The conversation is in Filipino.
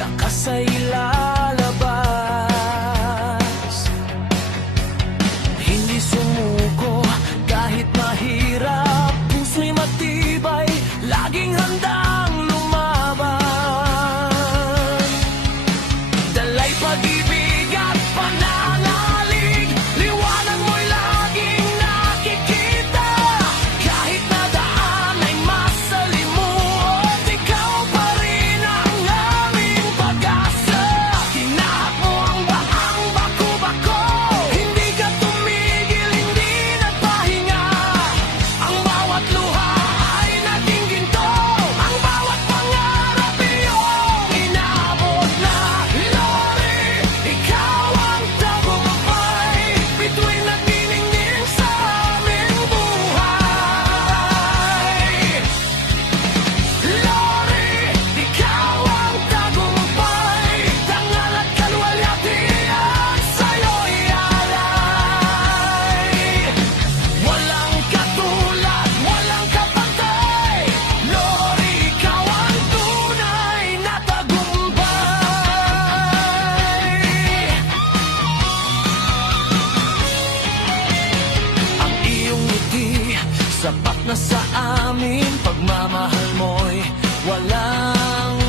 lakas ay lalabas. Hindi sumuko kahit mahirap, puso'y matibay, laging handang lumaban. Dalay pag-ibig at pananalig, liwanag mo'y laging nakikita. Kahit na daan ay masalimuot, ikaw pa rin ang aming pag-asa. Tinahak mo ang baang bako-bako, hindi ka tumigil, hindi nagpahinga. Ang bawat luha ay naging ginto, ang bawat pangarap iyong inaabot na. Lori, ikaw ang tagumpay, bituin na diningning sa aming buhay. Lori, ikaw ang tagumpay, dangal at kalwalhati ang sa'yo'y alay. Walang katulad, walang kapantay, Lori, ikaw ang tunay na tagumpay. Ang iyong ngiti, sapat na sa amin, pagmamahal mo'y walang